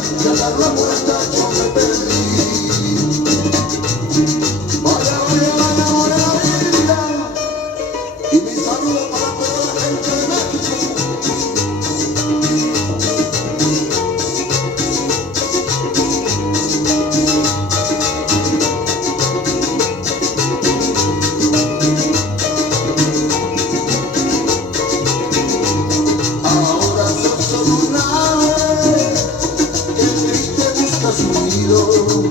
que al dar la vuelta yo me perdí. Vaya, vaya, vaya, buena vida. Y mi saludo para toda la gente de México. Ahora sos solo un ave que triste busca su nido.